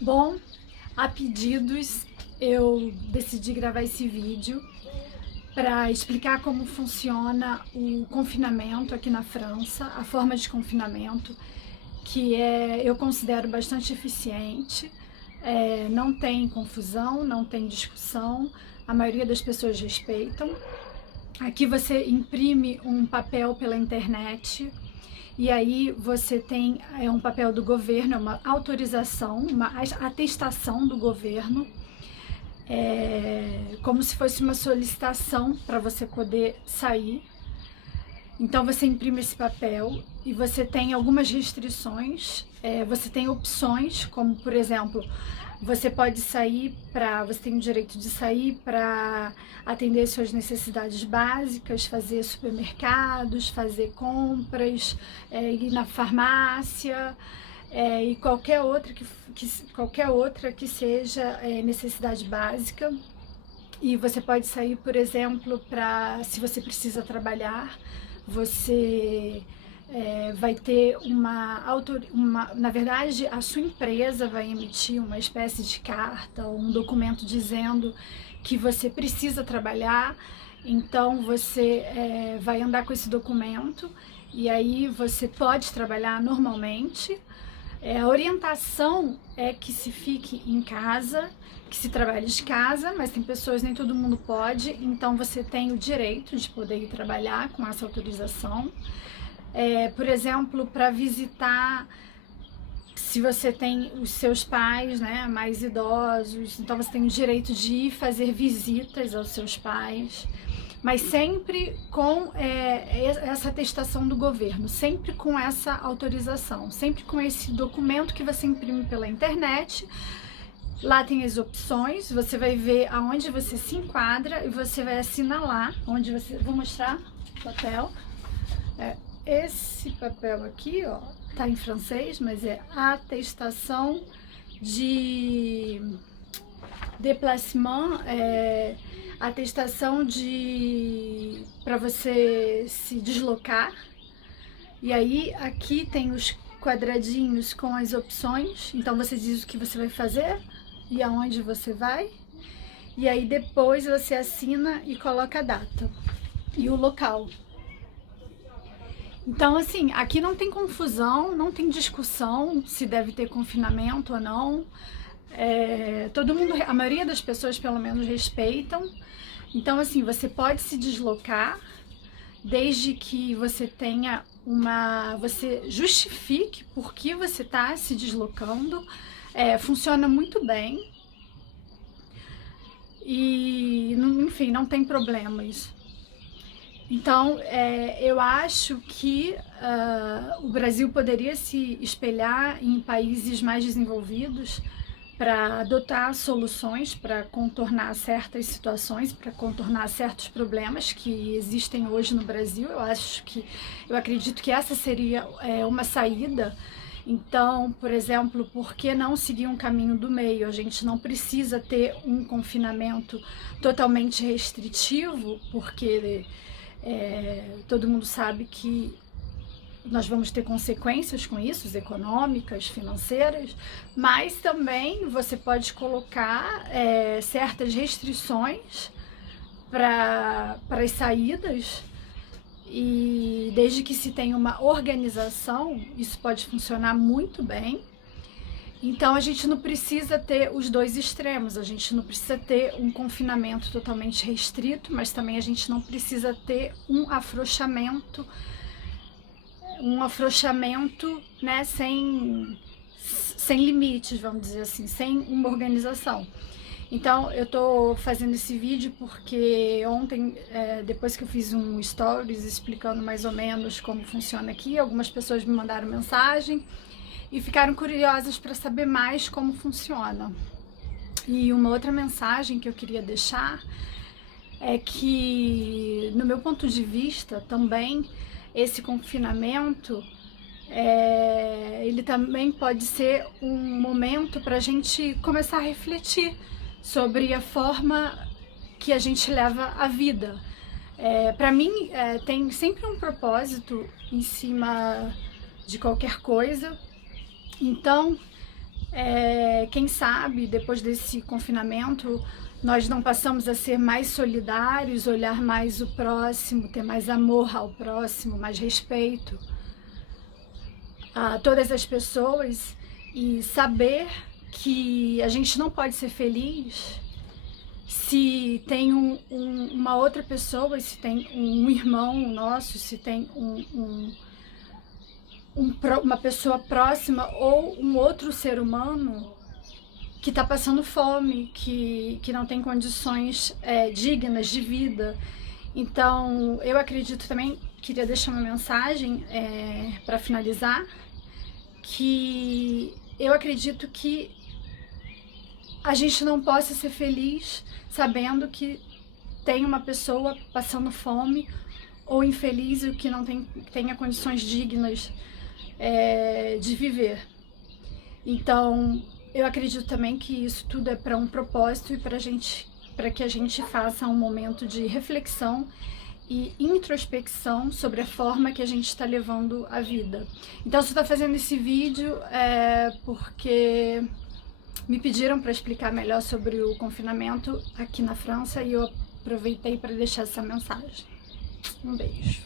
Bom, a pedidos, eu decidi gravar esse vídeo para explicar como funciona o confinamento aqui na França, a forma de confinamento, eu considero bastante eficiente, não tem confusão, não tem discussão, a maioria das pessoas respeitam. Aqui você imprime um papel pela internet, e aí você tem um papel do governo, uma autorização, uma atestação do governo, como se fosse uma solicitação para você poder sair. Então você imprime esse papel e você tem algumas restrições, você tem opções, como por exemplo, você tem o direito de sair para atender suas necessidades básicas, fazer supermercados, fazer compras, ir na farmácia, e qualquer outra que seja necessidade básica. E você pode sair, por exemplo, se você precisa trabalhar, você vai ter na verdade, a sua empresa vai emitir uma espécie de carta, um documento dizendo que você precisa trabalhar, então você vai andar com esse documento e aí você pode trabalhar normalmente. A orientação é que se fique em casa, que se trabalhe de casa, mas tem pessoas, nem todo mundo pode, então você tem o direito de poder ir trabalhar com essa autorização. Por exemplo, para visitar, se você tem os seus pais, né, mais idosos, então você tem o direito de ir fazer visitas aos seus pais, mas sempre com essa atestação do governo, sempre com essa autorização, sempre com esse documento que você imprime pela internet. Lá tem as opções, você vai ver aonde você se enquadra e você vai assinar lá, vou mostrar o papel. Esse papel aqui, ó, tá em francês, mas é atestação de déplacement, atestação para você se deslocar. E aí aqui tem os quadradinhos com as opções, então você diz o que você vai fazer e aonde você vai. E aí depois você assina e coloca a data e o local. Então, assim, aqui não tem confusão, não tem discussão se deve ter confinamento ou não. Todo mundo, a maioria das pessoas pelo menos respeitam. Então, assim, você pode se deslocar desde que você tenha você justifique por que você está se deslocando. Funciona muito bem. E, enfim, não tem problemas. Então, eu acho que o Brasil poderia se espelhar em países mais desenvolvidos para adotar soluções para contornar certas situações, para contornar certos problemas que existem hoje no Brasil. Eu acredito que essa seria uma saída. Então, por exemplo, por que não seguir um caminho do meio? A gente não precisa ter um confinamento totalmente restritivo, porque todo mundo sabe que nós vamos ter consequências com isso, econômicas, financeiras, mas também você pode colocar certas restrições para as saídas, e desde que se tenha uma organização, isso pode funcionar muito bem. Então a gente não precisa ter os dois extremos, a gente não precisa ter um confinamento totalmente restrito, mas também a gente não precisa ter um afrouxamento, né, sem limites, vamos dizer assim, sem uma organização. Então eu tô fazendo esse vídeo porque ontem, depois que eu fiz um stories explicando mais ou menos como funciona aqui, algumas pessoas me mandaram mensagem e ficaram curiosas para saber mais como funciona. E uma outra mensagem que eu queria deixar é que, no meu ponto de vista, também esse confinamento, ele também pode ser um momento para a gente começar a refletir sobre a forma que a gente leva a vida. Para mim, tem sempre um propósito em cima de qualquer coisa. Então, Quem sabe, depois desse confinamento, nós não passamos a ser mais solidários, olhar mais o próximo, ter mais amor ao próximo, mais respeito a todas as pessoas e saber que a gente não pode ser feliz se tem uma outra pessoa, se tem um irmão nosso, se tem uma pessoa próxima ou um outro ser humano que está passando fome, que não tem condições dignas de vida. Então, eu acredito também, queria deixar uma mensagem para finalizar, que eu acredito que a gente não possa ser feliz sabendo que tem uma pessoa passando fome ou infeliz e que não tenha condições dignas de viver. Então, eu acredito também que isso tudo é para um propósito e para que a gente faça um momento de reflexão e introspecção sobre a forma que a gente está levando a vida. Então, se eu estou fazendo esse vídeo porque me pediram para explicar melhor sobre o confinamento aqui na França e eu aproveitei para deixar essa mensagem. Um beijo.